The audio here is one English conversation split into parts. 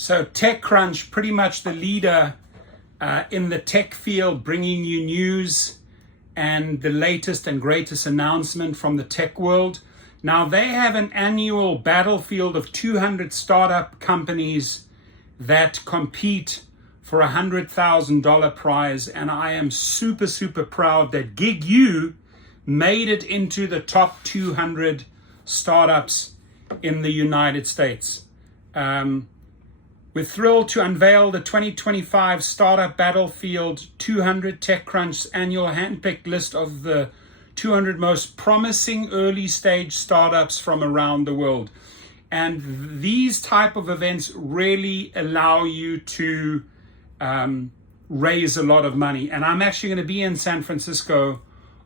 So TechCrunch, pretty much the leader in the tech field, bringing you news and the latest and greatest announcement from the tech world. Now, they have an annual battlefield of 200 startup companies that compete for $100,000 prize. And I am super, super proud that GigU made it into the top 200 startups in the United States. We're thrilled to unveil the 2025 Startup Battlefield 200 TechCrunch's annual handpicked list of the 200 most promising early stage startups from around the world. And these type of events really allow you to raise a lot of money. And I'm actually going to be in San Francisco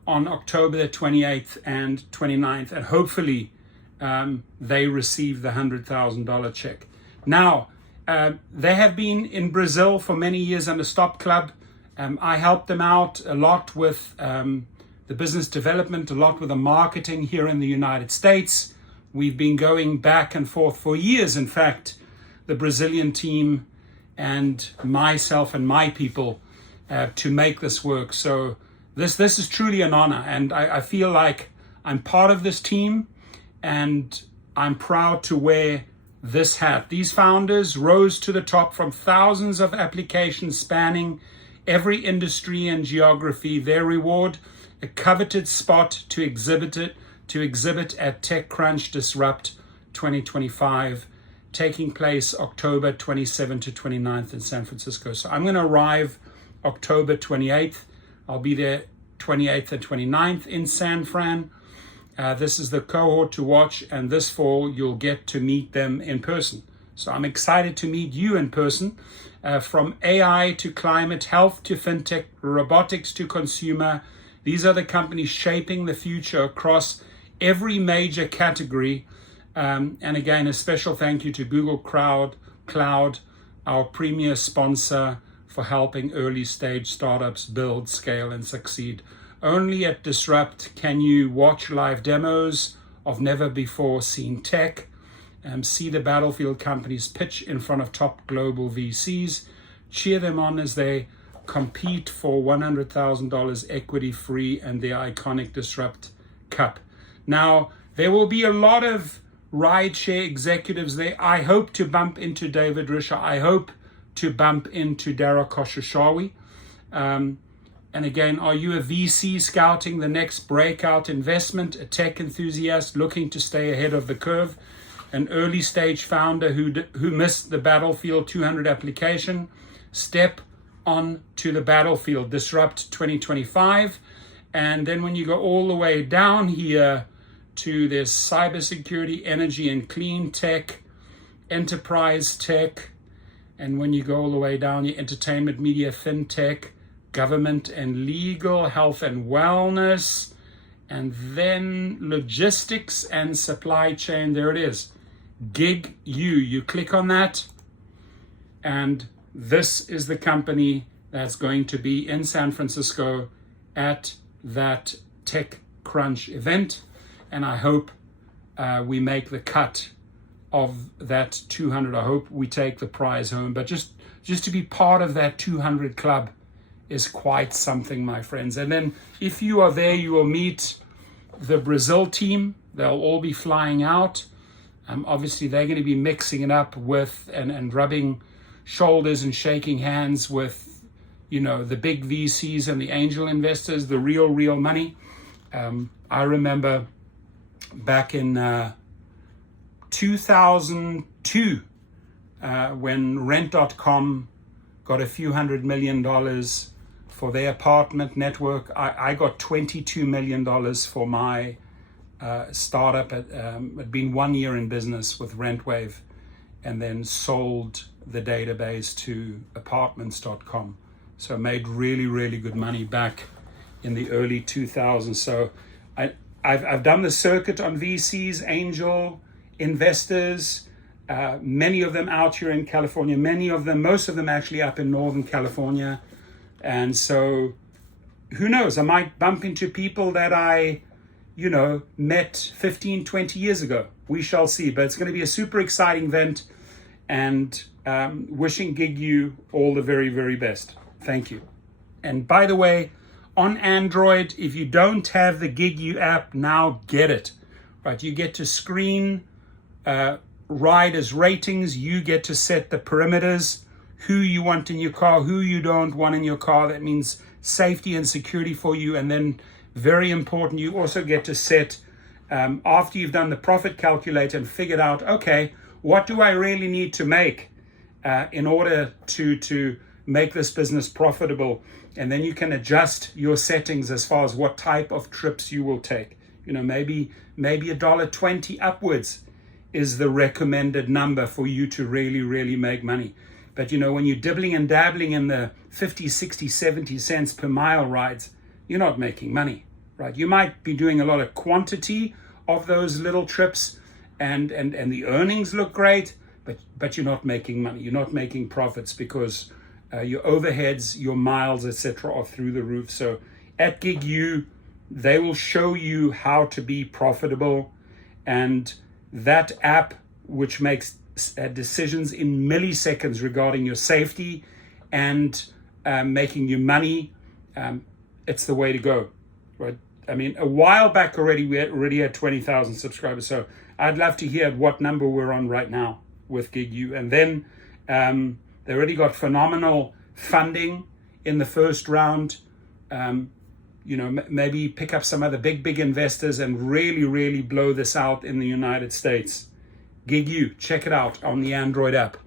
on October the 28th and 29th, and hopefully they receive the $100,000 check. Now, they have been in Brazil for many years under Stop Club. I helped them out a lot with the business development, a lot with the marketing here in the United States. We've been going back and forth for years. In fact, the Brazilian team and myself and my people to make this work. So this is truly an honor, and I feel like I'm part of this team, and I'm proud to wear this hat. These founders rose to the top from thousands of applications spanning every industry and geography. Their reward, a coveted spot to exhibit at TechCrunch Disrupt 2025, taking place October 27th to 29th in San Francisco. So I'm going to arrive October 28th. I'll be there 28th and 29th in San Fran. This is the cohort to watch, and this fall you'll get to meet them in person. So I'm excited to meet you in person. From AI to climate, health to fintech, robotics to consumer, these are the companies shaping the future across every major category. And again, a special thank you to Google Cloud, our premier sponsor, for helping early stage startups build, scale, and succeed. Only at Disrupt can you watch live demos of never before seen tech, see the battlefield companies pitch in front of top global VCs, cheer them on as they compete for $100,000 equity free and their iconic Disrupt Cup. Now, there will be a lot of Rideshare executives there. I hope to bump into David Risher. I hope to bump into Dara Khosrowshahi. And again, are you a VC scouting the next breakout investment, a tech enthusiast looking to stay ahead of the curve, an early stage founder who missed the Battlefield 200 application? Step on to the battlefield, Disrupt 2025. And then when you go all the way down here to this cybersecurity, energy and clean tech, enterprise tech, and when you go all the way down, your entertainment, media, fintech, government and legal, health and wellness, and then logistics and supply chain. There it is, GigU. You click on that, and this is the company that's going to be in San Francisco at that TechCrunch event. And I hope we make the cut of that 200. I hope we take the prize home. But just to be part of that 200 club is quite something, my friends. And then if you are there, you will meet the Brazil team. They'll all be flying out. Obviously, they're going to be mixing it up with and rubbing shoulders and shaking hands with, the big VCs and the angel investors, the real money. I remember back in 2002 when Rent.com got a few $100 million for their apartment network. I got $22 million for my startup. I'd been 1 year in business with RentWave, and then sold the database to apartments.com. So I made really good money back in the early 2000s. So I've done the circuit on VCs, angel investors, many of them out here in California, most of them actually up in Northern California. And so who knows, I might bump into people that I, met 15, 20 years ago. We shall see, but it's going to be a super exciting event. and wishing GigU all the very, very best. Thank you. And by the way, on Android, if you don't have the GigU app, now get it. Right, you get to screen riders' ratings. You get to set the parameters, who you want in your car, who you don't want in your car. That means safety and security for you. And then, very important, you also get to set, after you've done the profit calculator and figured out, okay, what do I really need to make in order to make this business profitable? And then you can adjust your settings as far as what type of trips you will take. You know, maybe $1.20 upwards is the recommended number for you to really, really make money. But you know, when you're dibbling and dabbling in the 50, 60, 70 cents per mile rides, you're not making money, right? You might be doing a lot of quantity of those little trips and the earnings look great, but you're not making money. You're not making profits because your overheads, your miles, etc. are through the roof. So at GigU, they will show you how to be profitable, and that app, which makes decisions in milliseconds regarding your safety and making you money, it's the way to go, right? I mean, a while back already, we already had 20,000 subscribers. So I'd love to hear what number we're on right now with GigU. And then they already got phenomenal funding in the first round. You know, maybe pick up some other big investors and really, really blow this out in the United States. GigU, check it out on the Android app.